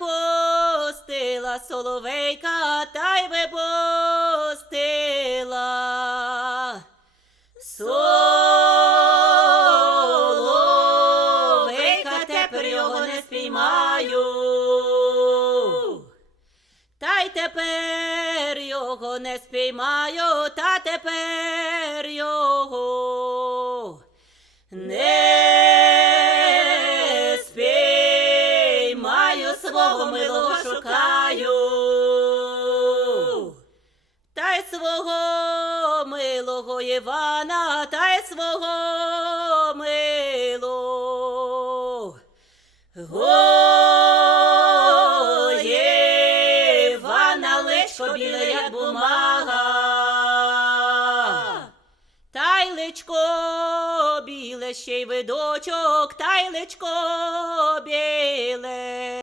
випустила соловейка, та й випустила. Соловейка, тепер його не спіймаю. Та й тепер його не спіймаю, та тепер свого милого шукаю. Та й свого милого Івана, та й свого милого. Івана личко біле, як бумага. Та личко біле, ще й видочок, та й личко біле.